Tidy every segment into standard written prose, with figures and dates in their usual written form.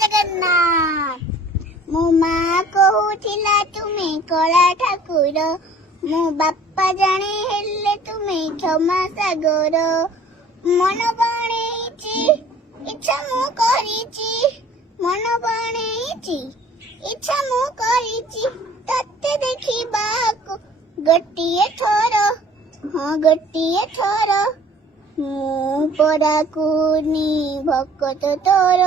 ଜଗନ୍ନାଥ। ମୋ ମା କହୁଥିଲା ତୁମେ କଳା ଠାକୁର, ମୋ ବାପା ଜାଣେ ହେଲେ ତୁମେ କ୍ଷମା ସାଗର। ମନ ବଣେଇଛି ଇଚ୍ଛା ମୁଁ କରିଛି, ମନ ବଣେଇଛି ଇଚ୍ଛା ମୁଁ କରିଛି ତତେ ଦେଖିବାକୁ ଗୋଟିଏ ଥର, ହଁ ଗୋଟିଏ ଥର। ମୁଁ ପରାକୁନି ଭକତ ତୋର,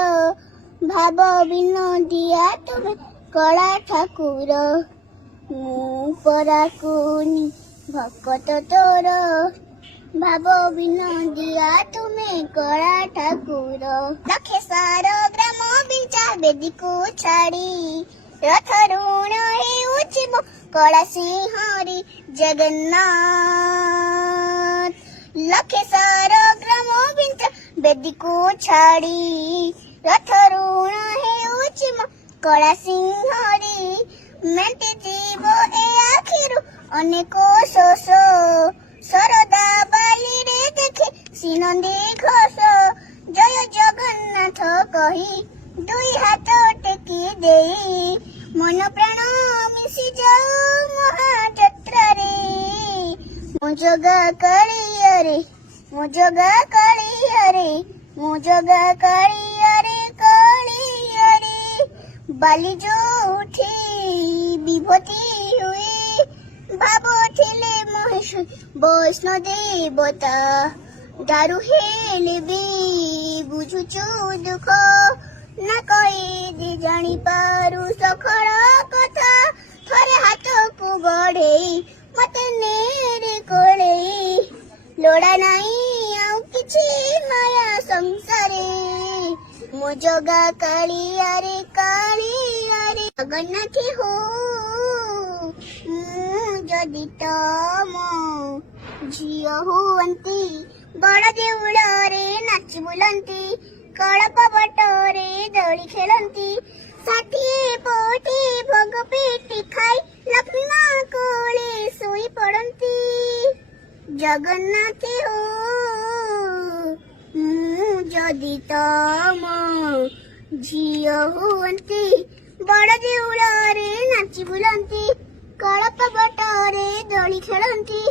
ଭାବ ବିନୋଦିଆ ତୁମେ କଳା ଠାକୁର। ମୁଁ ପରାକୁନି ଭକତ ତୋର, ଭାବ ବିନୋଦିଆ ତୁମେ କଳା ଠାକୁର। ଲକ୍ଷେଶ୍ୱର ଗ୍ରାମ ବିଞ୍ଚା ବେଦୀକୁ ଛାଡ଼ି, ରଥ ଋଣ ହେଉଛି ମୋ କଳା ସିଂହରି ଜଗନ୍ନାଥ। ଲକ୍ଷେଶ୍ୱର ଗ୍ରାମ ବିଞ୍ଚା ବେଦୀକୁ ଛାଡ଼ି, ରଥ ଋଣ ହେଉଛି ମୋ କଳା ସିଂହରି। ମେଣ୍ଟିଯିବ ଏ ଆଖିରୁ ଅନେକ ଶୋଷ, ଶରଦା ବାଲିରେ ଦେଖି ସିନନ୍ଦି ଘୋଷ। ଜୟ ଜଗନ୍ନାଥ କହି ଦୁଇ ହାତ ଟେକି ଦେଇ, ମନ ପ୍ରାଣ ମିଶି ଯାଉ ମହାଯାତ୍ରାରେ। ମୋ ଜଗା କାଳିଆରେ, ମୋ ଜଗା କାଳିଆରେ, ମୋ ଜଗା କାଳିଆରେ କାଳିଆରେ। ବାଲି ଯୋଉଠି ବିଭୂତି ହୁଏ, ଭାବୁଥିଲେ ମହେଶ ବୈଷ୍ଣବ ଦେବତା। ଦାରୁ ହେଲେ ବି ବୁଝୁଛୁ ଦୁଃଖ, ନା କହିଦି ଜାଣିପାରୁ ସକଳ କଥା। ଥରେ ହାତକୁ ବଢେଇ ମତେ ନେରେ କୋଳେଇ, ଲୋଡ଼ା ନାହିଁ ଆଉ କିଛି ମାୟା ସଂସାରେ। ମୋ ଜଗା କାଳିଆରେ କାଳିଆରେ। ଜଗନ୍ନାଥ ହୋ ମୁଁ ଯଦି ତମ ଝିଅ ହୁଅନ୍ତି, ବଡ଼ ଦେଉଳରେ ନାଚି ବୁଲନ୍ତି, କଳପ ବଟରେ ଦୋଳି ଖେଳନ୍ତି, 60 ପୋଟି ଭୋଗ ପେଟି ଖାଇ ଲକ୍ଷ୍ମୀ ମା କୋଳେ ଶୋଇ ପଡନ୍ତି। ଜଗନ୍ନାଥ ହୋ ମୁଁ ଯଦି ତମ ଝିଅ ହୁଅନ୍ତି, ବଡ଼ ଦେଉଳରେ ନାଚି ବୁଲନ୍ତି, କଳପ ବଟରେ ଦୋଳି ଖେଳନ୍ତି,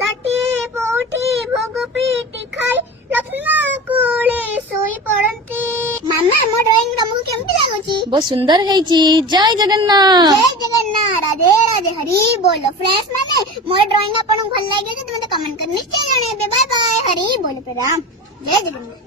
60 ପୋଟି ଭୋଗ ପେଟି ଖାଇ ଲକ୍ଷ୍ମୀ ମା କୋଳେ ଶୋଇ ପଡନ୍ତି। ମାମା ମୋ ଡ୍ରଇଂ ତମକୁ କେମିତି ଲାଗୁଛି? ବହୁତ ସୁନ୍ଦର ହେଇଛି। ଜୟ ଜଗନ୍ନାଥ। ଜୟ ଜଗନ୍ନାଥ। ରାଧେ ରାଧେ ହରି ବୋଲ। ଫ୍ରେଣ୍ଡସ୍ ମାନେ ମୋ ଡ୍ରଇଂ ଆପଣଙ୍କୁ ଭଲ ଲାଗିଛି ତ ମତେ କମେଣ୍ଟ କରି ନିଶ୍ଚୟ ଜଣେଇବେ। Bye bye. ହରି ବୋଲ ପ୍ରଣାମ। ଜୟ ଜଗନ୍ନାଥ।